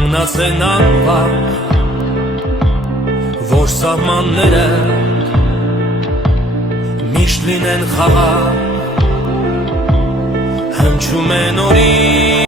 կանգնած են անվախ, որ սահմանները միշտ լինեն խաղաղ, հնչում են օրի